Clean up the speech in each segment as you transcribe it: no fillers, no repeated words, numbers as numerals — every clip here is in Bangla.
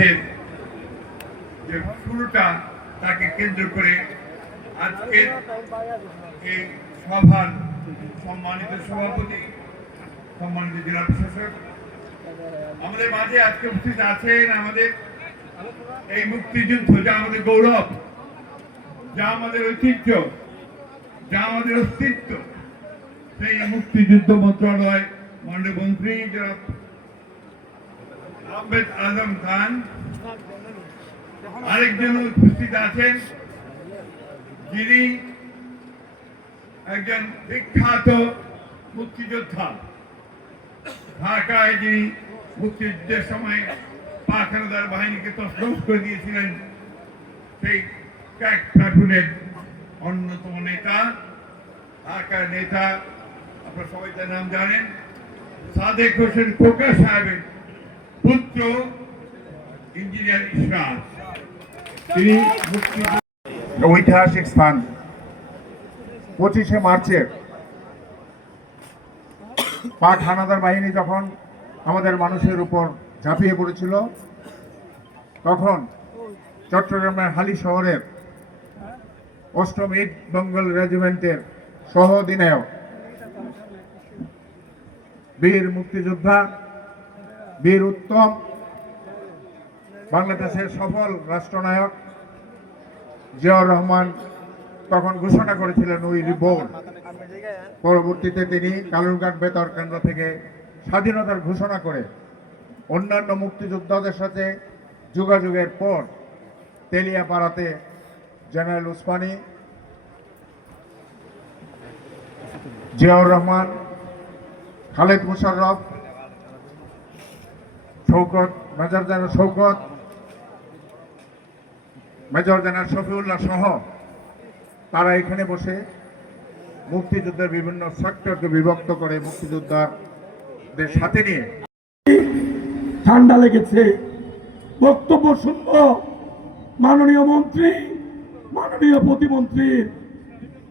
মুক্তিযুদ্ধের যে শুরুটা তাকে কেন্দ্র করে আজকের এই সভার সম্মানিত সভাপতি, সম্মানিত জেলা প্রশাসক, আমাদের মাঝে আজকে উপস্থিত আছেন আমাদের এই মুক্তিযুদ্ধ, যা আমাদের গৌরব, যা আমাদের ঐতিহ্য, যা আমাদের অস্তিত্ব, সেই মুক্তিযুদ্ধ মন্ত্রণালয় মাননীয় মন্ত্রী জনাব আহমেদ আজম খান। আরেকজন উপস্থিত আছেন যিনি একজন বিখ্যাত মুক্তিযোদ্ধা, ঢাকায় যিনি মুক্তিযুদ্ধের সময় পাক হানাদার বাহিনীকে তছনছ করে দিয়েছিলেন, সেই ক্যাক প্লাটুনের অন্যতম নেতা, ঢাকার নেতা, আপনারা সবাই তার নাম জানেন, সাদেক হোসেন খোকা সাহেবের পুত্র ইঞ্জিনিয়ার ইশরাক। তিনি ঐতিহাসিক স্থান 25শে মার্চের পাক হানাদার বাহিনী যখন আমাদের মানুষের উপর ঝাঁপিয়ে পড়েছিল, তখন চট্টগ্রামের হালি শহরের 8ম ইস্ট বেঙ্গল রেজিমেন্টের সহ অধিনায়ক বীর মুক্তিযোদ্ধা, বীর উত্তম, বাংলাদেশের সফল রাষ্ট্রনায়ক জিয়াউর রহমান তখন ঘোষণা করেছিলেন উই রিবোর্ন। পরবর্তীতে তিনি কালুরঘাট বেতার কেন্দ্র থেকে স্বাধীনতার ঘোষণা করে অন্যান্য মুক্তিযোদ্ধাদের সাথে যোগাযোগের পর তেলিয়াপাড়াতে general Osmani, Ziaur Rahman, Khaled Musharraf, Shaukat, major general Shaukat, major general Shafiullah সহ তারা এখানে বসে মুক্তিযুদ্ধের বিভিন্ন সেক্টরকে বিভক্ত করে মুক্তিযোদ্ধাদের সাথে নিয়ে ঠান্ডা লেগেছে, বক্তব্য শুনব মাননীয় মন্ত্রী, মাননীয় প্রতিমন্ত্রীর।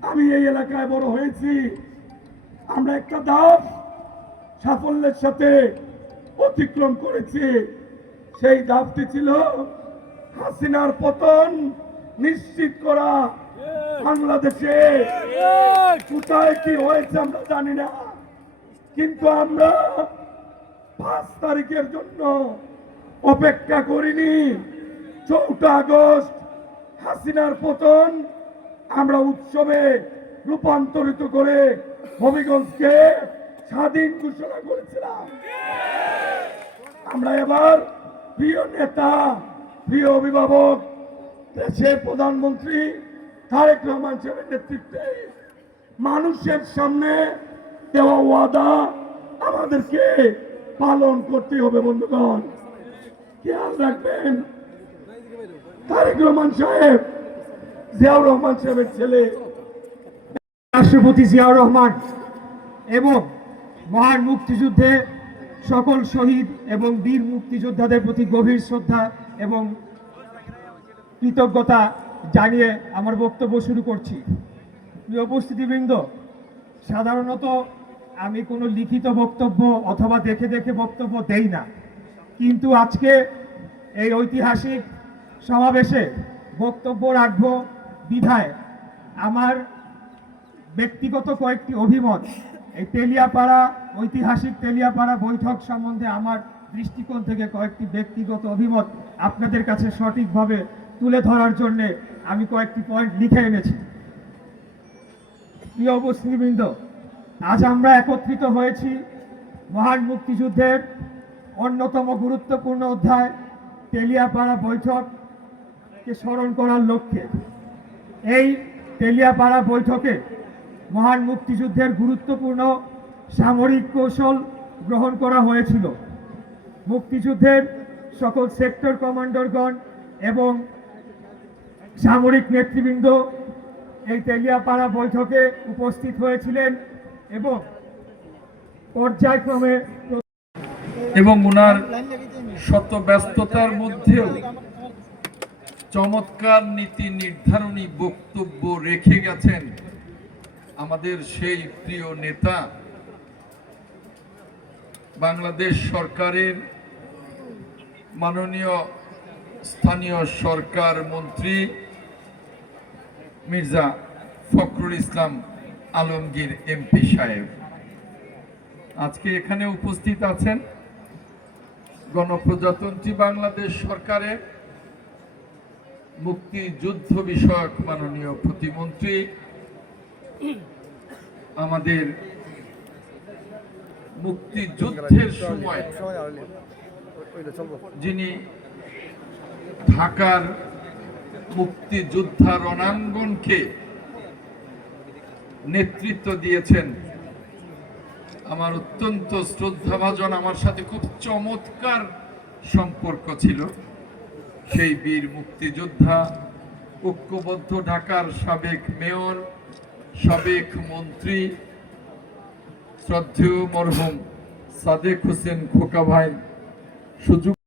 আমি এই এলাকায় বড় হয়েছি, আমরা একটা ধাপ সাফল্যের সাথে অতিক্রম করেছি। সেই ধাপটি ছিল হাসিনার পতন নিশ্চিত করা। বাংলাদেশে কোথায় কি হয়েছে আমরা জানি না, কিন্তু আমরা 5 তারিখের জন্য অপেক্ষা করিনি। 4 আগস্ট হাসিনার পতন আমরা উৎসবে রূপান্তরিত করে হবিগঞ্জকে স্বাধীন ঘোষণা করেছিলাম। আমরা এবার প্রিয় নেতা, প্রিয় অভিভাবক, দেশের প্রধানমন্ত্রী তারেক রহমান সাহেবের নেতৃত্বে মানুষের সামনে দেওয়া ওয়াদা আমাদেরকে পালন করতে হবে। বন্ধুগণ, খেয়াল রাখবেন, তারেক রহমান সাহেব জিয়াউর রহমান সাহেবের ছেলে, রাষ্ট্রপতি জিয়াউর রহমান এবং মহান মুক্তিযুদ্ধে সকল শহীদ এবং বীর মুক্তিযোদ্ধাদের প্রতি গভীর শ্রদ্ধা এবং কৃতজ্ঞতা জানিয়ে আমার বক্তব্য শুরু করছি। প্রিয় উপস্থিতিবৃন্দ, সাধারণত আমি কোনো লিখিত বক্তব্য অথবা দেখে দেখে বক্তব্য দেই না, কিন্তু আজকে এই ঐতিহাসিক সমাবেশে বক্তব্য রাখব বিধায় আমার ব্যক্তিগত কয়েকটি অভিমত এই তেলিয়াপাড়া, ঐতিহাসিক তেলিয়াপাড়া বৈঠক সম্বন্ধে আমার দৃষ্টিকোণ থেকে কয়েকটি ব্যক্তিগত অভিমত আপনাদের কাছে সঠিকভাবে তুলে ধরার জন্যে আমি কয়েকটি পয়েন্ট লিখে এনেছি। প্রিয় উপস্থিতিবৃন্দ, আজ আমরা একত্রিত হয়েছি মহান মুক্তিযুদ্ধের অন্যতম গুরুত্বপূর্ণ অধ্যায় তেলিয়াপাড়া বৈঠককে স্মরণ করার লক্ষ্যে। এই তেলিয়াপাড়া বৈঠকে মহান মুক্তিযুদ্ধের গুরুত্বপূর্ণ সামরিক কৌশল গ্রহণ করা হয়েছিল। মুক্তিযুদ্ধের সকল সেক্টর কমান্ডারগণ এবং সামরিক নেতৃবৃন্দ এই তেলিয়াপাড়া বৈঠকে উপস্থিত হয়েছিলেন এবং পর্যায়ক্রমে এবং ওনার শত ব্যস্ততার মধ্যেও চমৎকার নীতি নির্ধারণী বক্তব্য রেখে গেছেন আমাদের সেই প্রিয় নেতা, বাংলাদেশ সরকারের মাননীয় স্থানীয় সরকার মন্ত্রী মির্জা ফখরুল ইসলাম আলমগীর এমপি সাহেব, আজকে এখানে উপস্থিত আছেন গণপ্রজাতন্ত্রী বাংলাদেশ সরকারের মুক্তিযুদ্ধ বিষয়ক মাননীয় প্রতিমন্ত্রী, আমাদের মুক্তিযুদ্ধের সময় যিনি ঢাকার মুক্তিযোদ্ধা রণাঙ্গনকে নেতৃত্ব দিয়েছেন, আমার অত্যন্ত শ্রদ্ধাভাজন, আমার সাথে খুব চমৎকার সম্পর্ক ছিল। সেই বীর মুক্তিযোদ্ধা, ঐক্যবদ্ধ ঢাকার সাবেক মেয়র, সাবেক মন্ত্রী, শ্রদ্ধেয় মরহুম সাদেক হোসেন খোকা ভাই সুযোগ